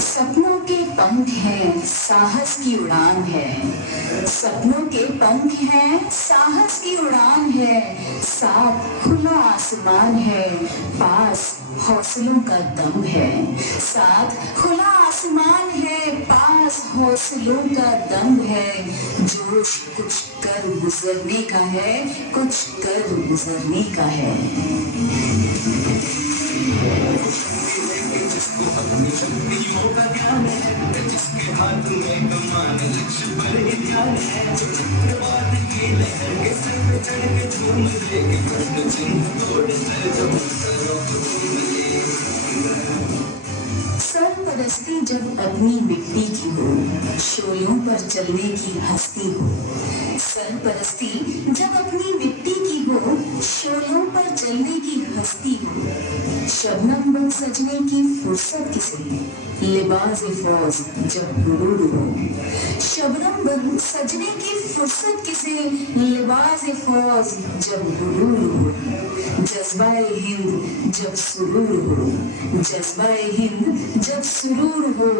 सपनों के पंख हैं, साहस की उड़ान है। सपनों के पंख हैं, साहस की उड़ान है। साथ खुला आसमान है, पास हौसलों का दम है। साथ खुला आसमान है, पास हौसलों का दम है। जोश कुछ कर गुजरने का है, कुछ कर गुजरने का है। अपनी शक्तियों का ज्ञान है, जिसके हाथ में कमान लक्ष्य पर ही ध्यान है। जो चक्रवात की लहर के सर पे चढ़ के झूम ले, कि प्रश्न चिन्ह तोड़ सर जब सरों को झूम ले। सरपरस्ती जब अपनी मिट्टी की हो, शोलों पर चलने की हस्ती हो। सरपरस्ती जब अपनी मिट्टी की हो, शोलों पर चलने की हस्ती हो। शबनम बन सजने की फुर्सत किसे, लिबास फौज जब गुरूर हो। शबनम बन सजने की फुर्सत किसे, लिबास फौज जब गुरूर हो। जज्बाए हिंद जब सुरूर हो, जज्बाए हिंद जब सुरूर हो।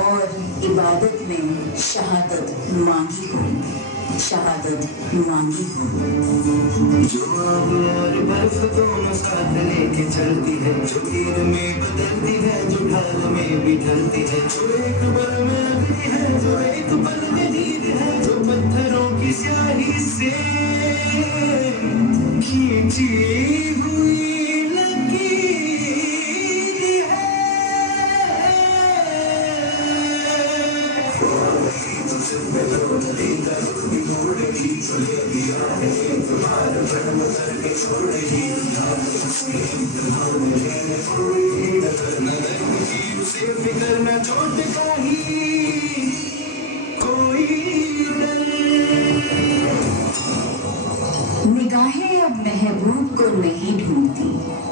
और इबादत में शहादत मांगी हो, शहादत मांगी हो। जो आग और बर्फ दोनों साथ लेके चलती है, जो तीर में बदलती है, जो ढाल में भी ढलती है। जो एक पल में लगती है, जो एक पल में नींद है। जो पत्थरों की स्याही से खींची हुई लकीर है। फिकर न चोट का ही कोई निगाहें अब महबूब को नहीं ढूंढती,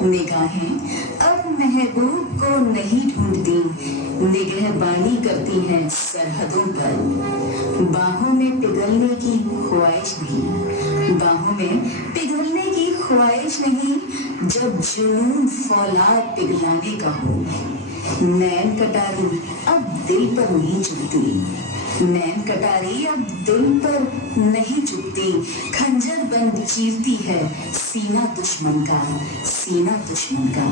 निगाहें अब महबूब को नहीं ढूंढती। निगहबानी करती हैं सरहदों पर, बाहों में पिघलने की ख्वाहिश नहीं, बाहों में पिघलने की ख्वाहिश नहीं। जब जुनून फौलाद पिघलाने का हो, नैन कटारी अब दिल पर नहीं चुभती, नैन कटारी अब दिल पर नहीं चुभती। खंजर बंद चीरती है सीना दुश्मन का, सीना दुश्मन का।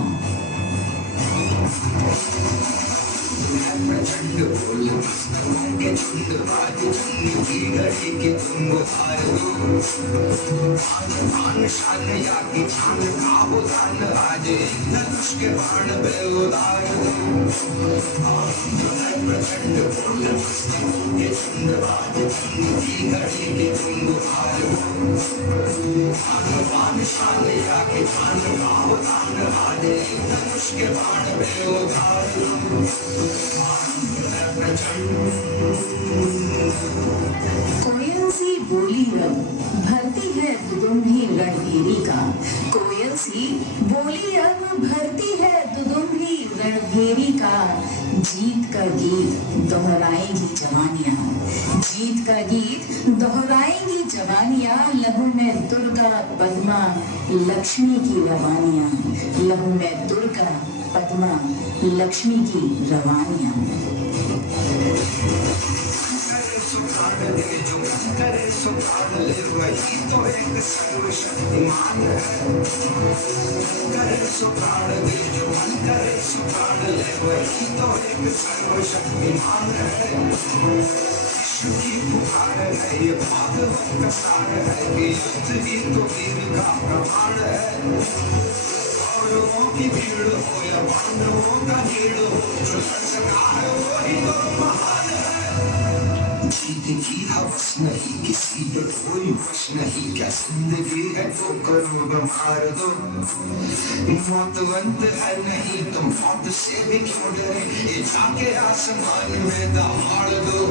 प्रचंड बोल के झुंड आज जंग की घड़ी के तुम हार दो। आन शान या की छान का उदान आज धनुष के बाण पे उतार दो। प्रचंड बोल के झुंड आज जंग की घड़ी के तुम हार दो। आन शान या की छान का उदान आज धनुष के बाण पे उतार दो। कोयल सी बोली अब भरती है दुदुम्भी रणभेरी का। कोयल सी बोली अब भरती है दुदुम्भी रणभेरी का। जीत का गीत दोहराएंगी जवानियां, जीत का गीत दोहराएंगी जवानियां। लहू में दुर्गा पद्मा लक्ष्मी की रवानियां, लहू में दुर्गा पद्मा लक्ष्मी की रवानियां। करे सो प्राण ले वही तो एक सर्वशक्तिमान है। करे सो प्राण दे जो मन करे सो प्राण ले वही तो एक सर्वशक्तिमान है। विश्व की पुकार है ये भागवत का सार है, कि युद्ध ही तो वीर का प्रमाण है। कौरवों की भीड़ हो या पांडवों का भीड़ हो, जो लड़ सका है वही तो महान है। जीत की हवस नहीं, किसी पे कोई वश नहीं, क्या जिंदगी है तो करो मार दो। मौत अंत है नहीं, तुम मौत से भी क्यों डरे, ये जाके आसमान में दहाड़ दो।